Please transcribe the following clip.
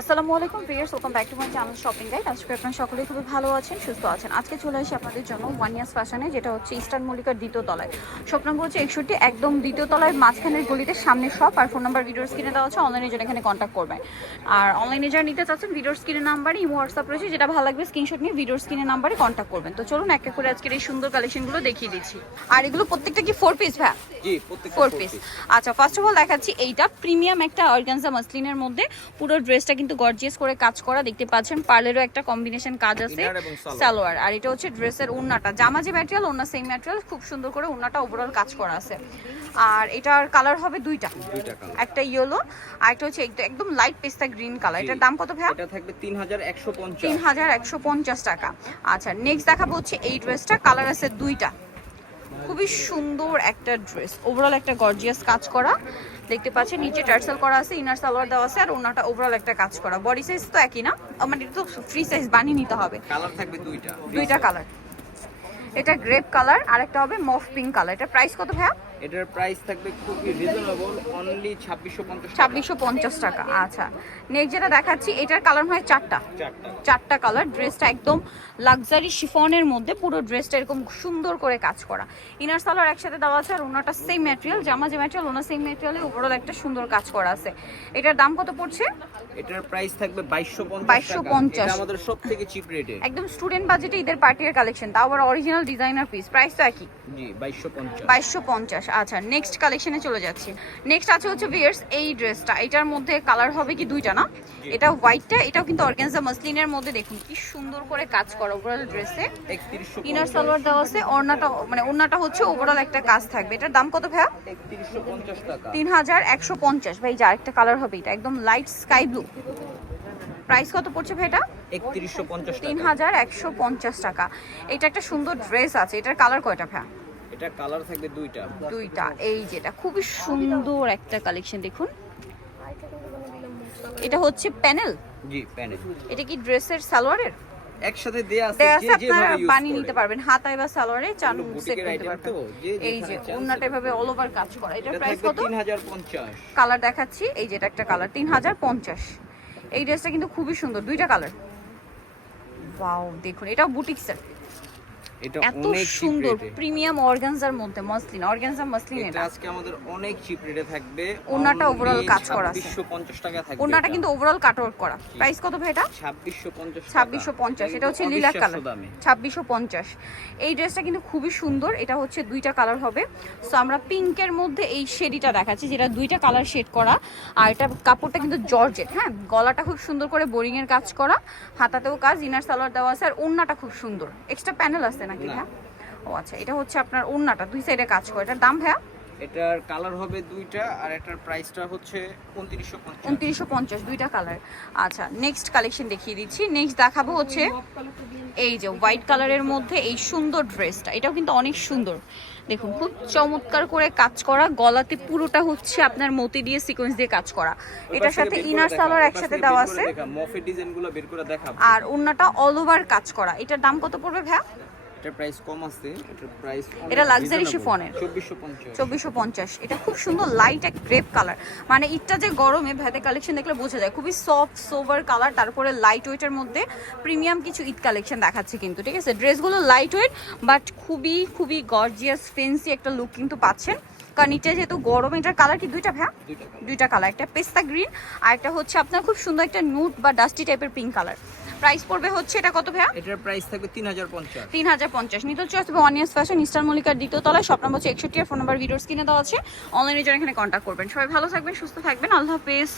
আসসালামু আলাইকুম viewers, welcome back to my channel shopping guide. আজকে আপনারা সকলেই খুবই ভালো আছেন, সুস্থ আছেন। আজকে চলে আসি আপনাদের জন্য ওয়ান ইয়ার্স ফ্যাশনে, যেটা হচ্ছে ইস্টার্ন মল্লিকার দ্বিতীয় তলায়। শপ নম্বর হচ্ছে 61, একদম দ্বিতীয় তলায় মাঝখানের গলিতে সামনে শপ। আর ফোন নাম্বার ভিডিওর স্ক্রিনে দেওয়া আছে, অনলাইনে যারা এখানে কন্ট্যাক্ট করবেন। আর অনলাইনে যারা নিতে চাচ্ছেন ভিডিওর স্ক্রিনের নাম্বারে ইমো হোয়াটসঅ্যাপ রয়েছে, যেটা ভালো লাগবে স্ক্রিনশট নিয়ে ভিডিওর স্ক্রিনের নাম্বারে কন্ট্যাক্ট করবেন। তো চলুন এক এক করে আজকের এই সুন্দর কালেকশনগুলো দেখিয়ে দিচ্ছি। আর এগুলো প্রত্যেকটা কি 4 পিস ভাই? জি, প্রত্যেকটা 4 পিস। আচ্ছা, ফার্স্ট অফ অল দেখাচ্ছি এইটা প্রিমিয়াম একটা অর্গানজা মাসলিনের মধ্যে। পুরো ড্রেসটা কিন্তু গর্জিয়াস করে কাজ করা, দেখতে পাচ্ছেন পার্লেরও একটা কম্বিনেশন কাজ আছে, সালোয়ার। আর এটা হচ্ছে ড্রেসের ওড়নাটা, জামা যে ম্যাটেরিয়াল ওড়না সেম ম্যাটেরিয়াল, খুব সুন্দর করে ওড়নাটা ওভারঅল কাজ করা আছে। আর এটার কালার হবে দুইটা, একটা ইয়েলো আর একটা হচ্ছে একদম লাইট পেস্তা গ্রিন কালার। এটার দাম কত ভাইয়া? এটা থাকবে 3150 3150 টাকা। আচ্ছা, নেক্সট দেখাবো হচ্ছে এই ড্রেসটা, কালার আছে দুইটা, খুবই সুন্দর একটা ড্রেস, ওভারঅল একটা গর্জিয়াস কাজ করা, দেখতে পাচ্ছেন নিচে টার্সেল করা আছে, ইনার সালোয়ার দেওয়া আছে, আর ওনাটা ওভারঅল একটা কাজ করা। বডি সাইজ তো একই না, মানে এটা তো ফ্রি সাইজ বানিয়ে নিতে হবে। কালার থাকবে দুইটা কালার, এটা গ্রেপ কালার আর একটা হবে মফ পিঙ্ক কালার। এটা প্রাইস কত ভাইয়া? এটার প্রাইস থাকবে খুবই রিজনেবল, অনলি 2650 টাকা। আচ্ছা, নেক্সট যেটা দেখাচ্ছি এটার কালার হয় চারটা কালার। ড্রেসটা একদম লাক্সারি শিফনের মধ্যে, পুরো ড্রেসটা এরকম সুন্দর করে কাজ করা, ইনার সালোয়ার একসাথে দেওয়া আছে, আর ওনাটা সেম ম্যাটেরিয়াল, জামা যে ম্যাটেরিয়াল ওনা সেম ম্যাটেরিয়ালে ওভারঅল একটা সুন্দর কাজ করা আছে। এটার দাম কত পড়ছে? এটার প্রাইস থাকবে 2250 এটা আমাদের সবথেকে চিপ রেটে, একদম স্টুডেন্ট বাজেটে ঈদের পার্টির কালেকশন, তাও আবার অরিজিনাল ডিজাইনার পিস। প্রাইস তো একই, জি 2250 2250। আচ্ছা, নেক্সট কালেকশনে চলে যাচ্ছি। নেক্সট আছে হচ্ছে ভিউয়ার্স এই ড্রেসটা, এটার মধ্যে কালার হবে কি দুইটা না, এটা হোয়াইটটা, এটাও কিন্তু অর্গানজা মাসলিনের মধ্যে, দেখুন কি সুন্দর করে কাজ করা ওভারঅল ড্রেসে, ইনার সালোয়ার দেওয়া আছে, ওড়নাটা মানে ওড়নাটা হচ্ছে ওভারঅল একটা কাজ থাকবে। এটার দাম কত ভাইয়া? 3150 টাকা। 3150। ভাই যা একটা কালার হবে, এটা একদম লাইট স্কাই ব্লু। প্রাইস কত পড়ছে ভাই এটা? 3150 টাকা। এটা একটা সুন্দর ড্রেস আছে, এটার কালার কয়টা ভাই? এটা কালার থাকবে দুইটা। এই যেটা খুবই সুন্দর একটা কালেকশন, দেখুন এটা হচ্ছে প্যানেল। জি, প্যানেল। এটা কি ড্রেসের সালোয়ারের একসাথে দেয়া আছে, যে আপনারা যেভাবে বানিয়ে নিতে পারবেন, হাতায় বা সালোয়ারে চান সেট করতে আইটেম পারবেন। তো, এই যে ওন্নাটা এভাবে অল ওভার কাজ করা। এটার প্রাইস কত? 3050। কালার দেখাচ্ছি, এই যেটা একটা কালার 3050। এই ড্রেসটা কিন্তু খুবই সুন্দর, দুইটা কালার। ওয়াও, দেখুন এটাও বুটিক্সের, এটা এত অনেক সুন্দর চিপ রেটে, প্রিমিয়াম অর্গানজার মধ্যে মসলিন, অর্গানজা মসলিন। এটা আজকে আমাদের অনেক চিপ রেটে থাকবে। ওন্নাটা ওভারঅল কাজ করা আছে, 2650 টাকা থাকবে। ওন্নাটা কিন্তু ওভারঅল কাটওয়ার্ক করা। প্রাইস কত ভাই এটা? 2650। এটা হচ্ছে লিলাক কালার, 2650। এই ড্রেসটা কিন্তু খুবই সুন্দর, এটা হচ্ছে দুইটা কালার হবে। সো আমরা পিঙ্কের মধ্যে এই শেডিটা দেখাচ্ছি, যেটা দুইটা কালার শেড করা। আর এটা কাপড়টা কিন্তু জর্জেট, হ্যাঁ, গলাটা খুব সুন্দর করে বোরিং এর কাজ করা, হাতাতেও কাজ, ইনার সালোয়ার দেওয়া আছে, আর ওন্নাটা খুব সুন্দর। এক্সট্রা প্যানেল আছে নাকি ভাইয়া? ও আচ্ছা, এটা হচ্ছে আপনার ওন্নাটা দুই সাইডে কাজ করে। এটার দাম ভাইয়া? এটার কালার হবে দুইটা, আর এটার প্রাইসটা হচ্ছে 2950, দুইটা কালার। আচ্ছা, নেক্সট কালেকশন দেখিয়ে দিচ্ছি। নেক্সট দেখাবো হচ্ছে এই যে হোয়াইট কালারের মধ্যে এই সুন্দর ড্রেসটা, এটাও কিন্তু অনেক সুন্দর, দেখুন খুব চমৎকার করে কাজ করা, গলাতে পুরোটা হচ্ছে আপনার মতি দিয়ে সিকোয়েন্স দিয়ে কাজ করা। এটার সাথে ইনার সালোয়ার একসাথে দেওয়া আছে, মফের ডিজাইনগুলো বের করে দেখাবো, আর ওন্নাটা অল ওভার কাজ করা। এটার দাম কত পড়বে ভাইয়া? এটার প্রাইস কম আছে, এটার প্রাইস এটা লাক্সারি শিফনের 2450। এটা খুব সুন্দর লাইট এক গ্রেপ কালার, মানে ইটটা যে গরমে ভাইদের কালেকশন দেখলে বোঝা যায়, খুবই সফট সোভার কালার, তারপরে লাইট ওয়েটের মধ্যে প্রিমিয়াম কিছু ঈদ কালেকশন দেখাচ্ছে কিন্তু, ঠিক আছে। ড্রেসগুলো লাইট ওয়েট বাট খুবই খুবই গর্জিয়াস ফেন্সি একটা লুক কিন্তু পাচ্ছেন, কারণ নিচে যেহেতু গরম। এটার কালার কি দুইটা ভাইয়া? দুইটা কালার, একটা পেস্তা গ্রিন আর একটা হচ্ছে আপনার খুব সুন্দর একটা নুট বা ডাস্টি টাইপের পিঙ্ক কালার। প্রাইস পড়বে হচ্ছে এটা কত ভাইয়া? এটার প্রাইস থাকবে 3050। 3050। নিতে হচ্ছে ওয়ান ইয়ার্স ফ্যাশন, ইস্টার্ন মল্লিকার দ্বিতীয় তলায়, শপ নাম্বার হচ্ছে 61, আর ফোন নাম্বার ভিডিওর স্ক্রিনে দেওয়া আছে, অনলাইনে যারা এখানে কন্ট্যাক্ট করবেন। সবাই ভালো থাকবেন, সুস্থ থাকবেন, আল্লাহ হাফেজ।